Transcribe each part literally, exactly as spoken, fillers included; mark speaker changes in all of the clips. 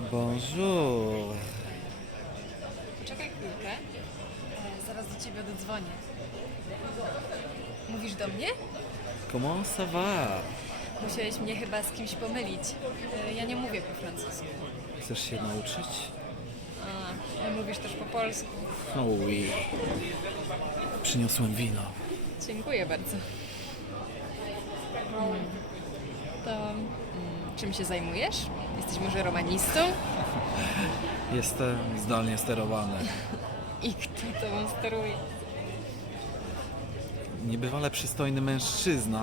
Speaker 1: Bonjour.
Speaker 2: Poczekaj chwilkę. E, zaraz do ciebie dodzwonię. Mówisz do mnie?
Speaker 1: Comment ça va?
Speaker 2: Musiałeś mnie chyba z kimś pomylić. E, ja nie mówię po francusku.
Speaker 1: Chcesz się nauczyć?
Speaker 2: A, a mówisz też po polsku.
Speaker 1: Oh oui. Przyniosłem wino.
Speaker 2: Dziękuję bardzo. Hmm. To mm, czym się zajmujesz? Jesteś może romanistą?
Speaker 1: Jestem zdalnie sterowany.
Speaker 2: I kto tobą steruje?
Speaker 1: Niebywale przystojny mężczyzna.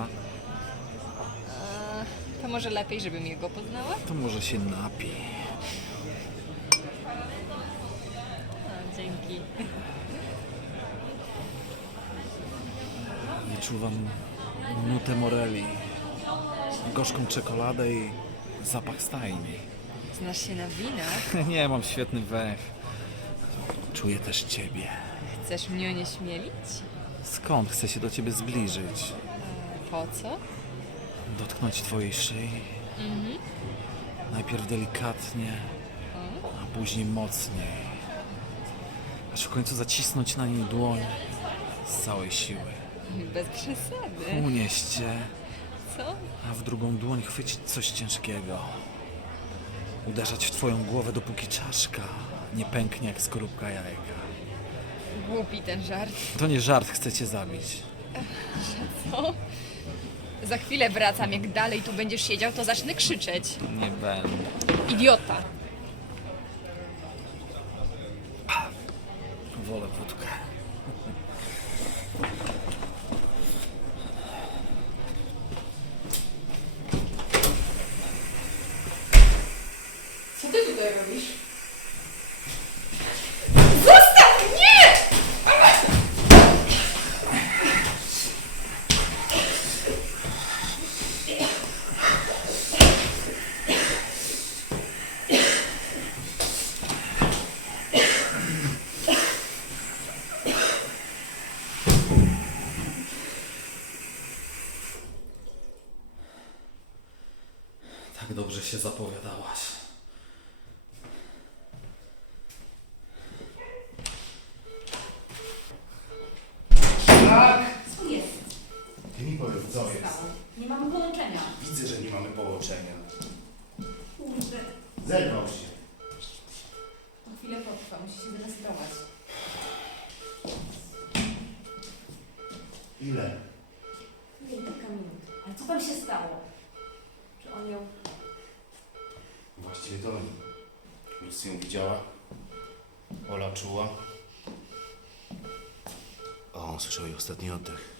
Speaker 2: A, to może lepiej, żebym jego poznała?
Speaker 1: To może się napi.
Speaker 2: A, dzięki.
Speaker 1: Wyczuwam nutę moreli, gorzką czekoladę i zapach stajni.
Speaker 2: Znasz się na winach?
Speaker 1: Nie, mam świetny węch. Czuję też ciebie.
Speaker 2: Chcesz mnie onieśmielić?
Speaker 1: Skąd chcę się do ciebie zbliżyć?
Speaker 2: A, po co?
Speaker 1: Dotknąć twojej szyi.
Speaker 2: Mhm.
Speaker 1: Najpierw delikatnie,
Speaker 2: O,
Speaker 1: a później mocniej. Aż w końcu zacisnąć na niej dłoń z całej siły.
Speaker 2: bez przesady.
Speaker 1: Unieść cię,
Speaker 2: Co?
Speaker 1: a w drugą dłoń chwycić coś ciężkiego. Uderzać w twoją głowę, dopóki czaszka nie pęknie jak skorupka jajka.
Speaker 2: Głupi ten żart.
Speaker 1: To nie żart, chcę cię zabić.
Speaker 2: Co? Za chwilę wracam. Jak dalej tu będziesz siedział, to zacznę krzyczeć.
Speaker 1: Nie będę.
Speaker 2: Idiota.
Speaker 1: Wolę wódkę.
Speaker 2: Co ty tutaj robisz? Zostaw mnie!
Speaker 1: Tak dobrze się zapowiadałaś.
Speaker 3: Tak!
Speaker 4: Co jest?
Speaker 3: Ty mi powiedz, co jest?
Speaker 4: Stało? Nie mamy połączenia.
Speaker 3: Widzę, że nie mamy połączenia.
Speaker 4: Kurde.
Speaker 3: Zerwał się.
Speaker 4: To chwilę potrwa, musi się zresetować.
Speaker 3: Ile?
Speaker 4: Nie, kilka minut. Ale co tam się stało? Czy on ją...
Speaker 3: Właściwie to oni. Nic ją widziała. Ola czuła. O, słyszał jej ostatni oddech.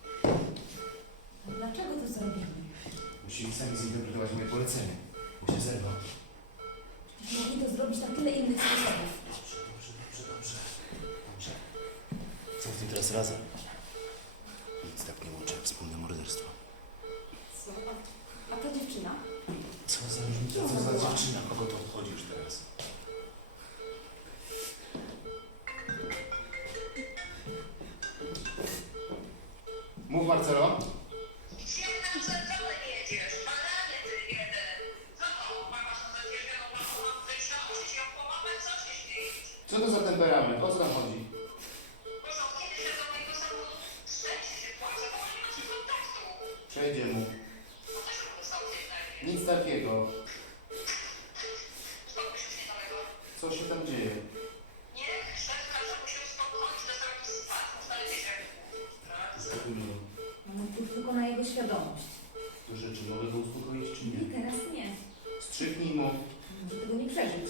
Speaker 4: A dlaczego to zrobimy?
Speaker 3: Musimy sami zinterpretować moje polecenie. Bo się zerwał.
Speaker 4: Przecież mogli to zrobić na tyle innych sposobów.
Speaker 3: Dobrze, dobrze, dobrze, dobrze. Dobrze. Są w tym teraz razem. Nic tak nie łączy jak wspólne morderstwo.
Speaker 4: Co? A, a ta dziewczyna?
Speaker 3: Co za różnica? Co za dziewczyna? Kogo to obchodzi już teraz? Mów, Marcelo. Co to za temperament? O co tam chodzi? Przejdzie mu. Nic takiego. Co się tam dzieje? Spokojnie.
Speaker 4: Mamy wpływ tylko na jego świadomość.
Speaker 3: Do rzeczy mogę go uspokoić czy
Speaker 4: I
Speaker 3: nie?
Speaker 4: teraz nie.
Speaker 3: Strzygnij mu.
Speaker 4: Może tego nie przeżyć.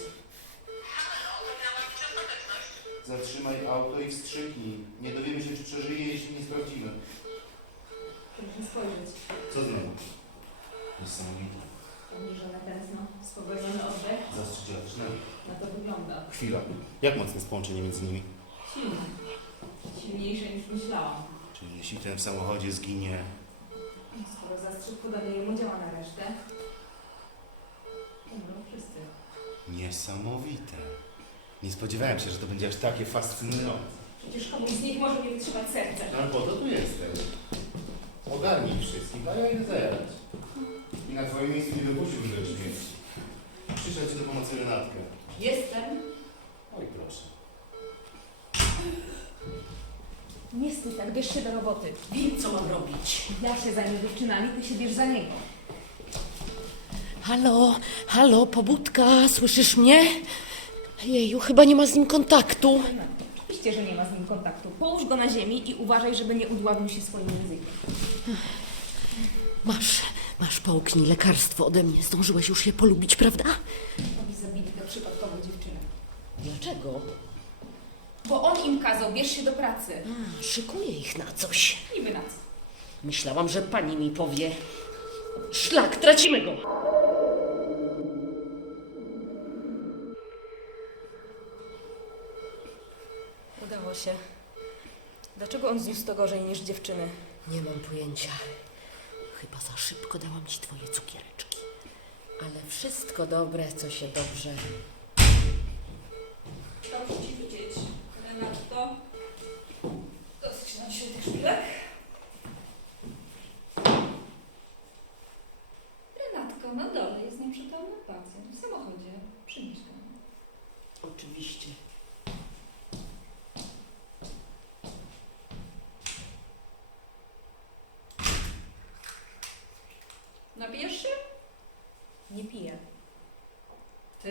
Speaker 3: Zatrzymaj auto i wstrzygnij. Nie dowiemy się, czy przeżyje, jeśli nie sprawdzimy.
Speaker 4: Proszę spojrzeć.
Speaker 3: Co znowu? Niesamowite.
Speaker 4: Obniżone tętno, spowolniony oddech.
Speaker 3: Zastrzyć zaczynamy.
Speaker 4: Na to wygląda.
Speaker 3: Chwila. Jak mocne jest połączenie między nimi?
Speaker 4: Silne. Silniejsze niż myślałam.
Speaker 3: Czyli jeśli ten w samochodzie zginie...
Speaker 4: Skoro zastrzyk podobnie jemu działa na resztę, umrą wszyscy.
Speaker 3: Niesamowite. Nie spodziewałem się, że to będzie aż takie fascynujące.
Speaker 4: Przecież komuś z nich może nie wytrzymać serce.
Speaker 3: No ale po to tu jesteś. Ogarnij wszystkich, a ja idę zajadać. I na twoim miejscu nie dopuściłbym do śmierci. Przyszedł ci do pomocy Renatkę.
Speaker 4: Jestem.
Speaker 3: Oj, proszę.
Speaker 2: Nie stój tak, bierz się do roboty.
Speaker 4: Wiem, co mam robić.
Speaker 2: Ja się zajmę dziewczynami, ty się bierz za niego.
Speaker 5: Halo, halo, pobudka, słyszysz mnie? Jeju, chyba nie ma z nim kontaktu.
Speaker 2: No, oczywiście, że nie ma z nim kontaktu. Połóż go na ziemi i uważaj, żeby nie udławił się swoim językiem.
Speaker 5: Masz, masz, połknij lekarstwo ode mnie. Zdążyłeś już je polubić, prawda?
Speaker 2: Oni zabili tę przypadkową dziewczynę.
Speaker 5: Dlaczego?
Speaker 2: Bo on im kazał, bierz się do pracy.
Speaker 5: A, szykuję ich na coś.
Speaker 2: Niby na co?
Speaker 5: Myślałam, że pani mi powie. Szlak, tracimy go!
Speaker 2: Udało się. Dlaczego on zniósł to gorzej niż dziewczyny?
Speaker 5: Nie mam pojęcia. Chyba za szybko dałam ci twoje cukiereczki. Ale wszystko dobre, co się dobrze...
Speaker 4: Dobrze ci widzieć, Renatko. Dosyć nam się tych szpilek. Renatko, na dole jest nieprzytomny pacjent w samochodzie. Przynieś go.
Speaker 5: Oczywiście.
Speaker 4: Napijesz się?
Speaker 2: Nie piję.
Speaker 4: Ty?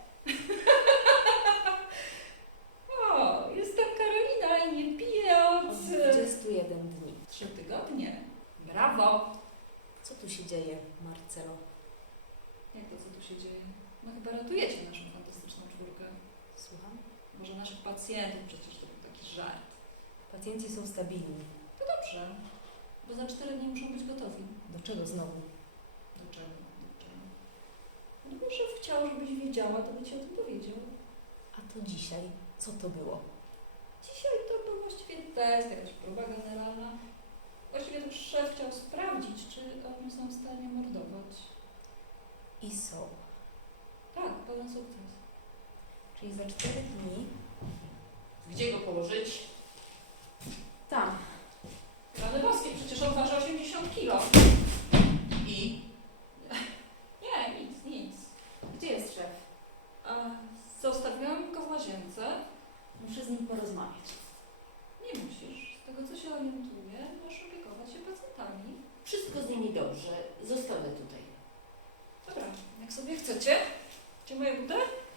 Speaker 4: O, jestem Karolina i nie piję od...
Speaker 2: Od dwudziestu jeden dni.
Speaker 4: Trzy tygodnie. Brawo!
Speaker 2: Co tu się dzieje, Marcelo?
Speaker 4: Jak to, co tu się dzieje? No chyba ratujecie naszą fantastyczną czwórkę.
Speaker 2: Słucham?
Speaker 4: Może naszych pacjentów, przecież to był taki żart.
Speaker 2: Pacjenci są stabilni.
Speaker 4: To dobrze, bo za cztery dni muszą być gotowi.
Speaker 2: Do czego znowu?
Speaker 4: Do czego? Do czego? No bo szef chciał, żebyś wiedziała, to by ci o tym powiedział.
Speaker 2: A to dzisiaj, co to było?
Speaker 4: Dzisiaj to był właściwie test, jakaś próba generalna. Właściwie to szef chciał sprawdzić, czy oni są w stanie mordować.
Speaker 2: I są.
Speaker 4: Tak, pełen sukces.
Speaker 2: Czyli za cztery dni...
Speaker 5: Gdzie go położyć?
Speaker 2: Tam.
Speaker 4: Rany boskie, przecież on waży osiemdziesiąt kilo.
Speaker 5: I?
Speaker 4: Nie, nic, nic.
Speaker 2: Gdzie jest szef?
Speaker 4: A zostawiłam go w łazience.
Speaker 2: Muszę z nim porozmawiać.
Speaker 4: Nie musisz. Z tego, co się orientuję, masz opiekować się pacjentami.
Speaker 5: Wszystko z nimi dobrze. Zostanę tutaj.
Speaker 4: Dobra, jak sobie chcecie. Gdzie moje buty?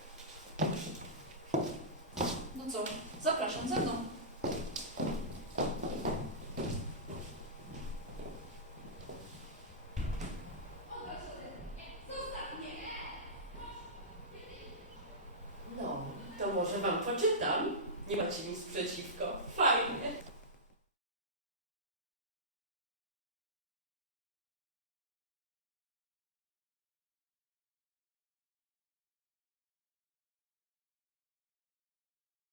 Speaker 4: No co, zapraszam ze mną.
Speaker 5: No, to może wam poczytam. Nie macie nic przeciwko. Fajnie.